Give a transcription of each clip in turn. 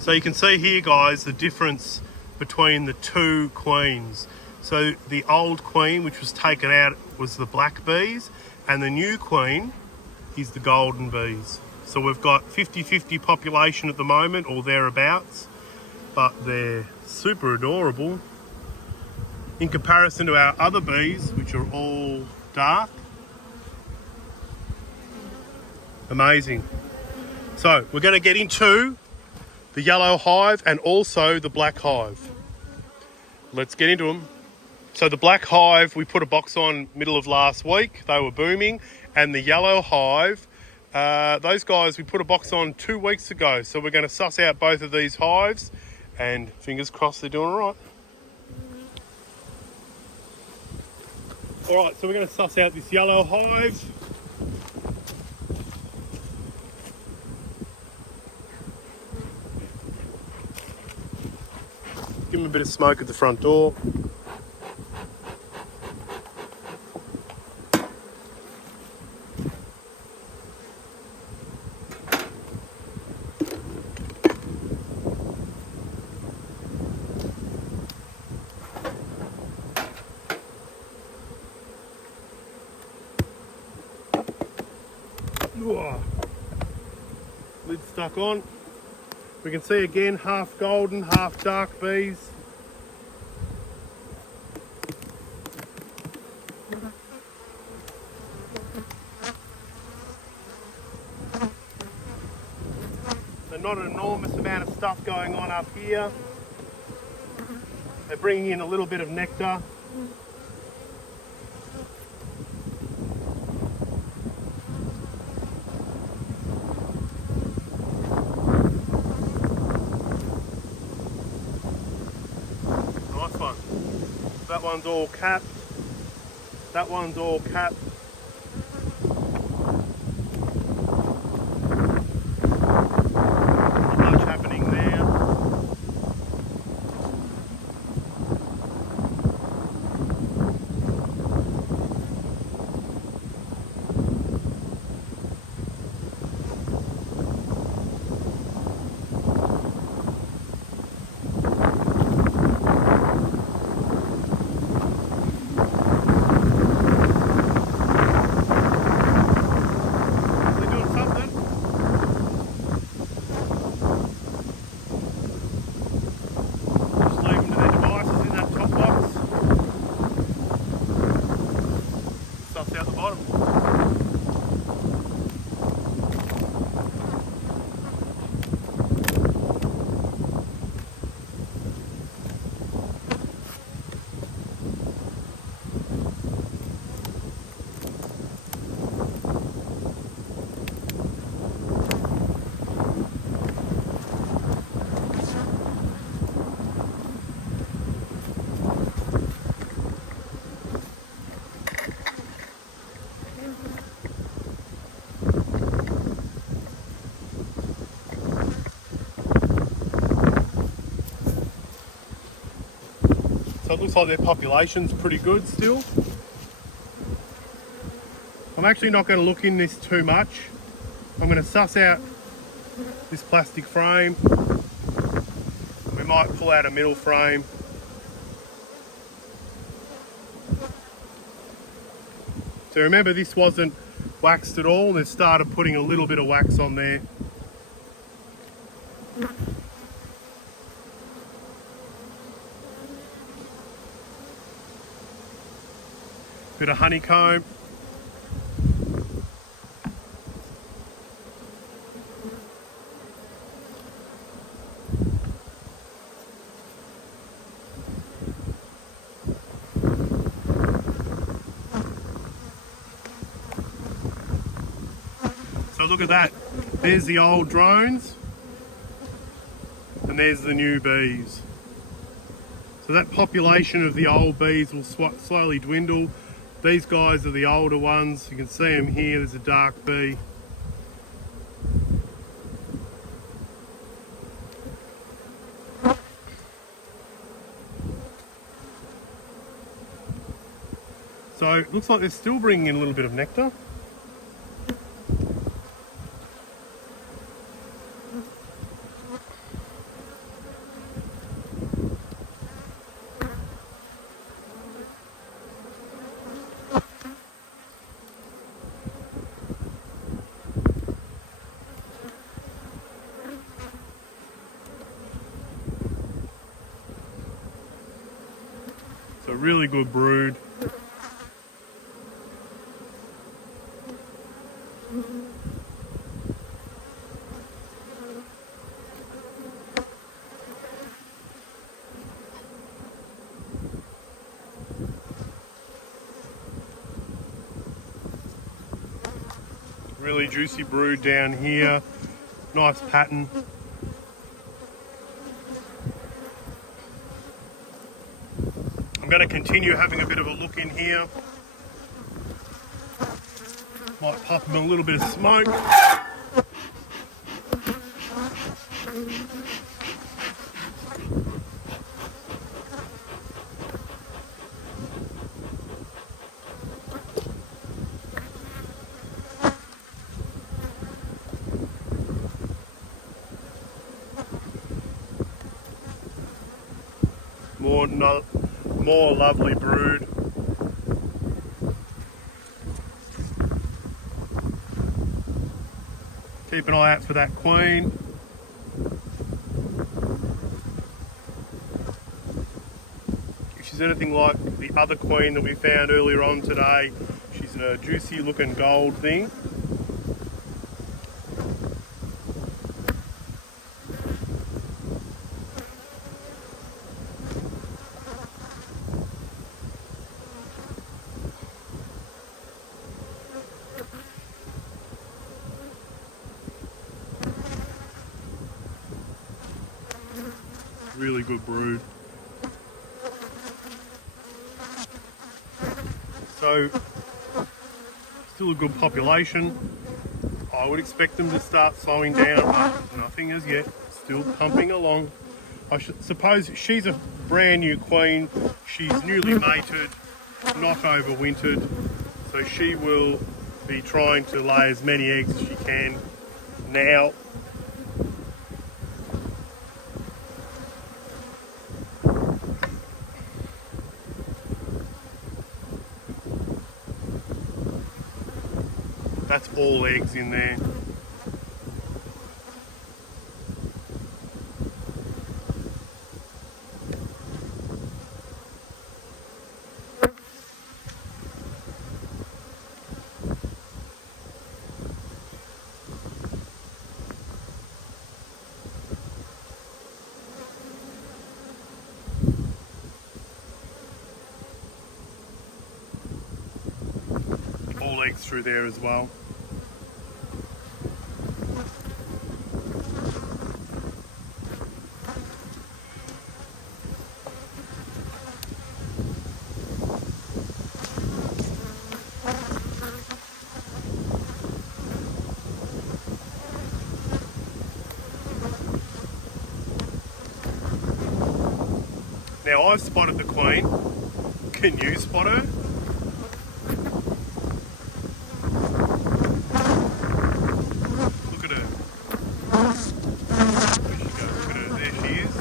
So you can see here, guys, the difference between the two queens. So the old queen, which was taken out, was the black bees, and the new queen is the golden bees. So we've got 50-50 population at the moment, or thereabouts, but they're super adorable in comparison to our other bees, which are all dark. Amazing. So we're going to get into the yellow hive and also the black hive. Let's get into them. So the black hive, we put a box on middle of last week. They were booming. And the yellow hive, those guys we put a box on 2 weeks ago. So we're going to suss out both of these hives, and fingers crossed they're doing all right. All right, so we're going to suss out this yellow hive. Give them a bit of smoke at the front door. Lid stuck on. We can see again half golden, half dark bees. So not an enormous amount of stuff going on up here. They're bringing in a little bit of nectar. That one's all capped. That one's all capped. Not much happening there. So it looks like their population's pretty good still. I'm actually not going to look in this too much. I'm going to suss out this plastic frame. We might pull out a middle frame. So remember, this wasn't waxed at all. They've started putting a little bit of wax on there. Bit of honeycomb. So look at that. There's the old drones and there's the new bees. So that population of the old bees will slowly dwindle. These guys are the older ones. You can see them here. There's a dark bee. So it looks like they're still bringing in a little bit of nectar. really good brood. Really juicy brood down here. Nice pattern. I'm going to continue having a bit of a look in here. Might puff them a little bit of smoke. More lovely brood. Keep an eye out for that queen. If she's anything like the other queen that we found earlier on today, she's a juicy looking gold thing. Really good brood. So, still a good population. I would expect them to start slowing down, but nothing as yet. Still pumping along. I should suppose she's a brand new queen. She's newly mated, not overwintered, so she will be trying to lay as many eggs as she can now. That's all eggs in there. All eggs through there as well. Now I've spotted the queen. Can you spot her? Look at her. Where she goes? Look at her. There she is.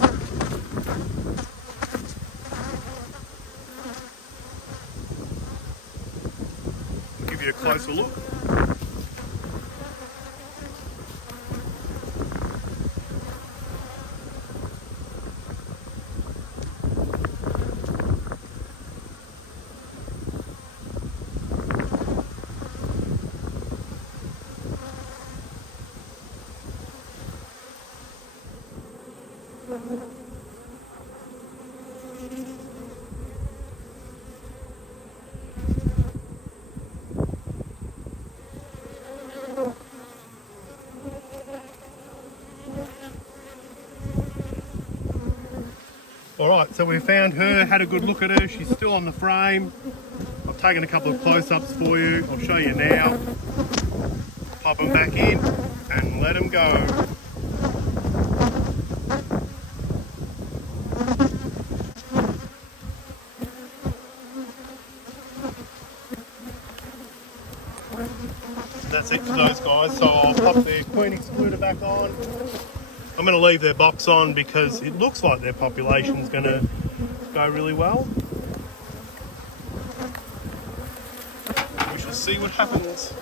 I'll give you a closer look. Alright, so we found her, had a good look at her, she's still on the frame. I've taken a couple of close-ups for you, I'll show you now. Pop them back in and let them go. That's it for those guys, so I'll pop their queen excluder back on. I'm going to leave their box on because it looks like their population's going to go really well. We shall see what happens.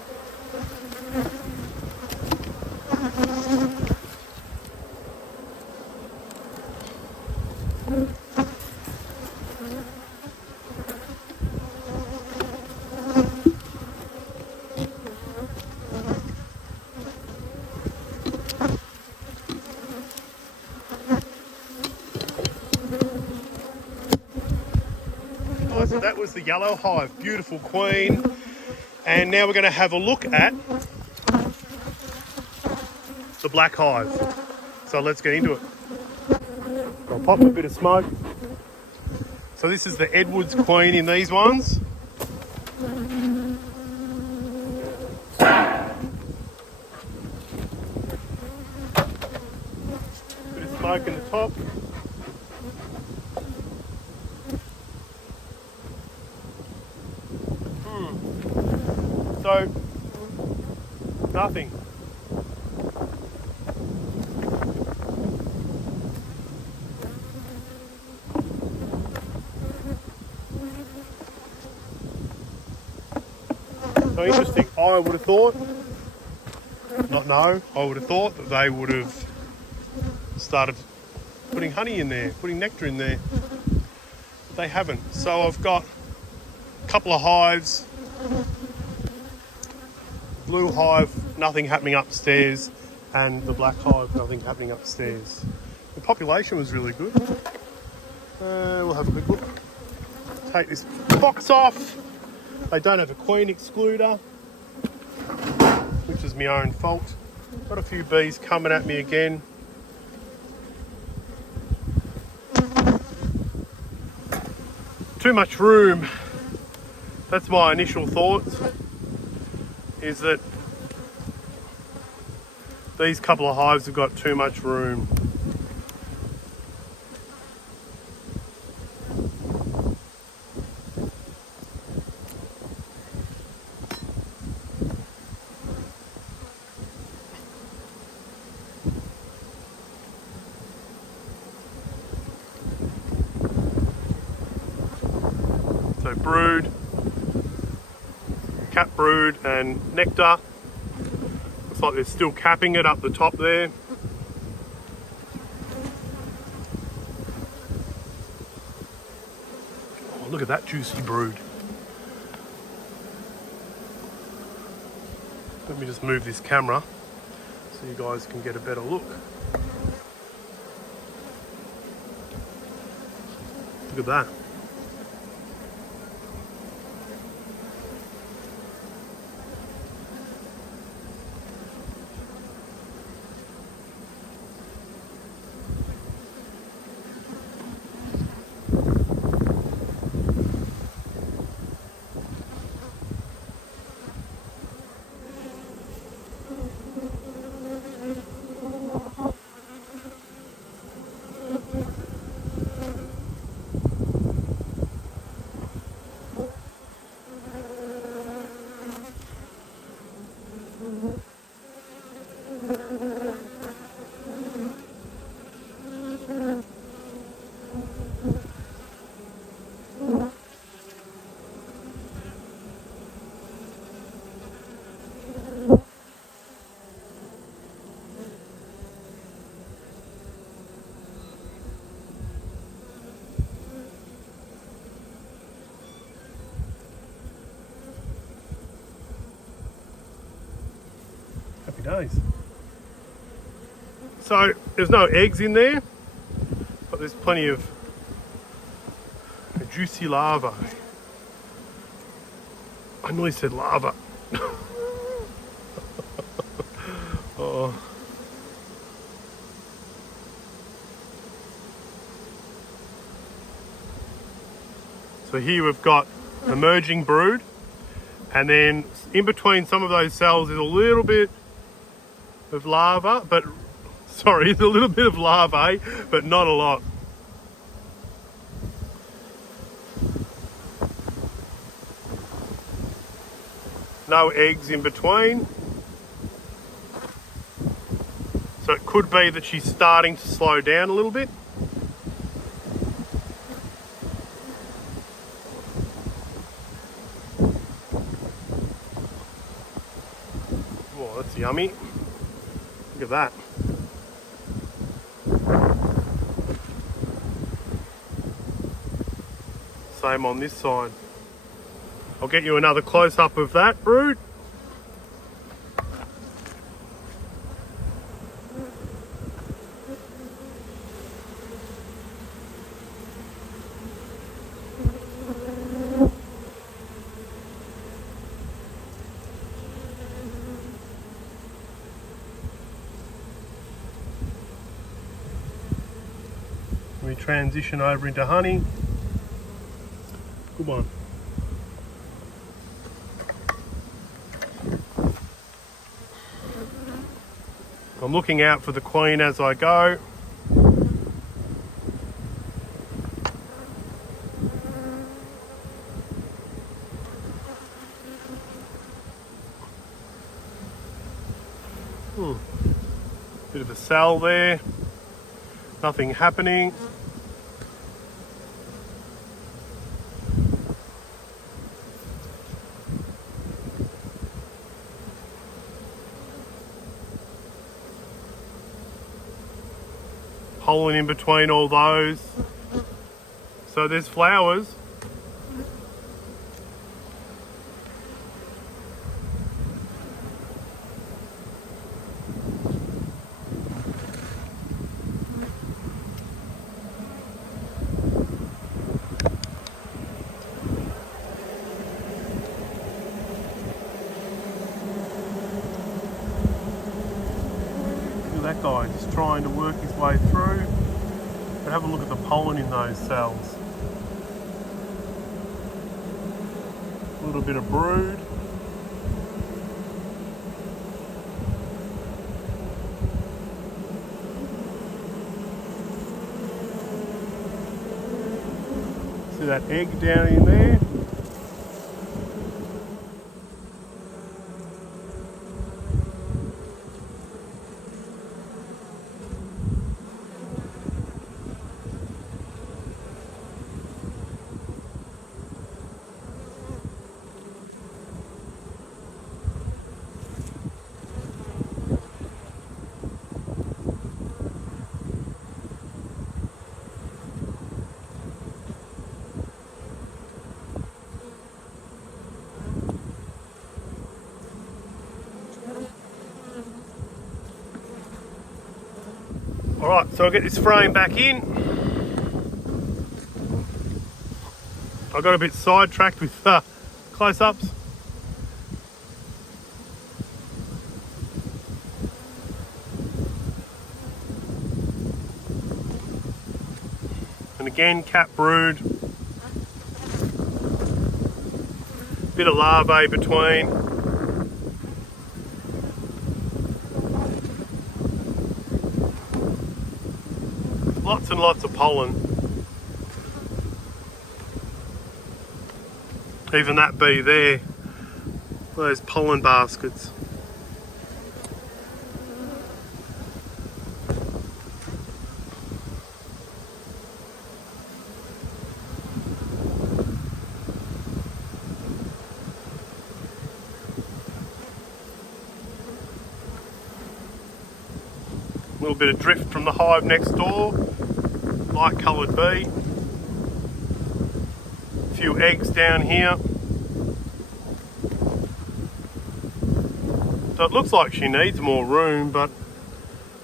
guys, so that was the yellow hive. Beautiful queen. And now we're going to have a look at the black hive. So let's get into it. I'll pop a bit of smoke. So this is the Edwards queen in these ones. Bit of smoke in the top. So, nothing. So interesting. I would have thought, I would have thought that they would have started putting honey in there, putting nectar in there. They haven't. So I've got a couple of hives. Blue hive, nothing happening upstairs, and the black hive, nothing happening upstairs. The population was really good. We'll have a good look. Take this box off. They don't have a queen excluder, which is my own fault. Got a few bees coming at me again. Too much room. That's my initial thoughts. Is that these couple of hives have got too much room. So brood, cap brood and nectar. Looks like they're still capping it up the top there. Oh, look at that juicy brood. Let me just move this camera so you guys can get a better look. Look at that. Happy days. So there's no eggs in there, but there's plenty of juicy larvae. I nearly said lava. Oh. So here we've got emerging brood, and then in between some of those cells is a little bit of larva, but sorry, it's a little bit of larvae, but not a lot. No eggs in between. So it could be that she's starting to slow down a little bit. Oh, that's yummy. Look at that. Same on this side. I'll get you another close-up of that brood. We transition over into honey. Good one. I'm looking out for the queen as I go. Bit of a cell there. Nothing happening. Pollen in between all those. So there's flowers. That guy just trying to work his way through. But have a look at the pollen in those cells. A little bit of brood. See that egg down in there? Alright, so I'll get this frame back in. I got a bit sidetracked with close-ups. And again, cat brood. Bit of larvae between. Lots and lots of pollen. Even that bee there, those pollen baskets. A little bit of drift from the hive next door. Light coloured bee. A few eggs down here. So it looks like she needs more room, but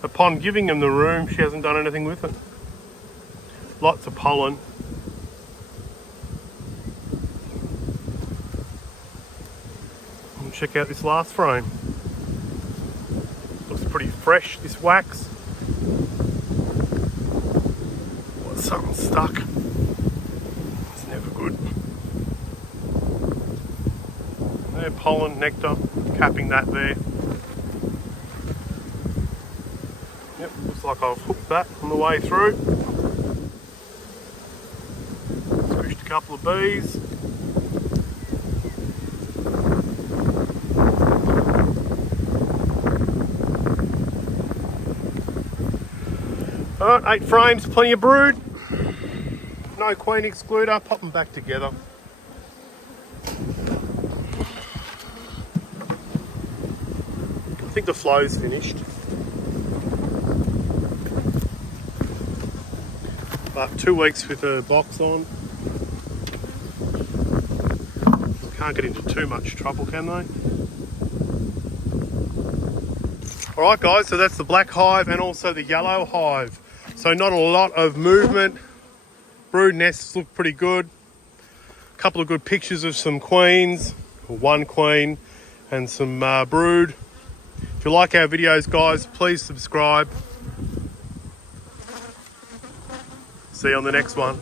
upon giving them the room, she hasn't done anything with it. Lots of pollen. And check out this last frame. Looks pretty fresh, this wax. Something stuck. It's never good. There, pollen, nectar, capping that there. Yep, looks like I've hooked that on the way through. Squished a couple of bees. Alright, 8 frames, plenty of brood. No queen excluder, pop them back together. I think the flow's finished. But 2 weeks with a box on. Can't get into too much trouble, can they? Alright guys, so that's the black hive and also the yellow hive. So not a lot of movement. Brood nests look pretty good. A couple of good pictures of some queens, or 1 queen, and some brood. If you like our videos, guys, please subscribe. See you on the next one.